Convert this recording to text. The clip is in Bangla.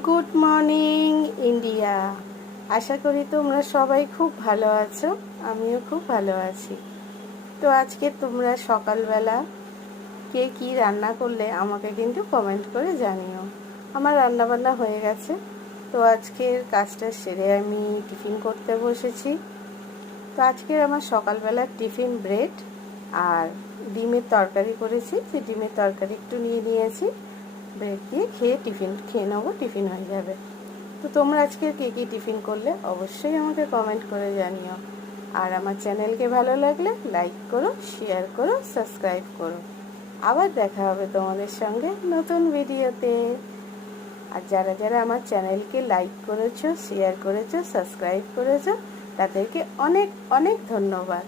Good morning India. আশা করি তোমরা সবাই খুব ভালো আছো, আমিও খুব ভালো আছি। তো আজকে তোমরা সকালবেলা কে কি রান্না করলে আমাকে কিন্তু কমেন্ট করে জানিও। আমার রান্নাবান্না হয়ে গেছে, তো আজকের কাজটা সেরে আমি টিফিন করতে বসেছি। তো আজকের আমার সকালবেলার টিফিন ব্রেড আর ডিমের তরকারি করেছি। যে ডিমের তরকারি একটু নিয়ে নিয়েছি, ব্রেড দিয়ে খেয়ে নেবো, টিফিন হয়ে যাবে। তো তোমরা আজকে কে কী টিফিন করলে অবশ্যই আমাকে কমেন্ট করে জানিও। আর আমার চ্যানেলকে ভালো লাগলে লাইক করো, শেয়ার করো, সাবস্ক্রাইব করো। আবার দেখা হবে তোমাদের সঙ্গে নতুন ভিডিওতে। আর যারা যারা আমার চ্যানেলকে লাইক করেছো, শেয়ার করেছো, সাবস্ক্রাইব করেছো, তাদেরকে অনেক অনেক ধন্যবাদ।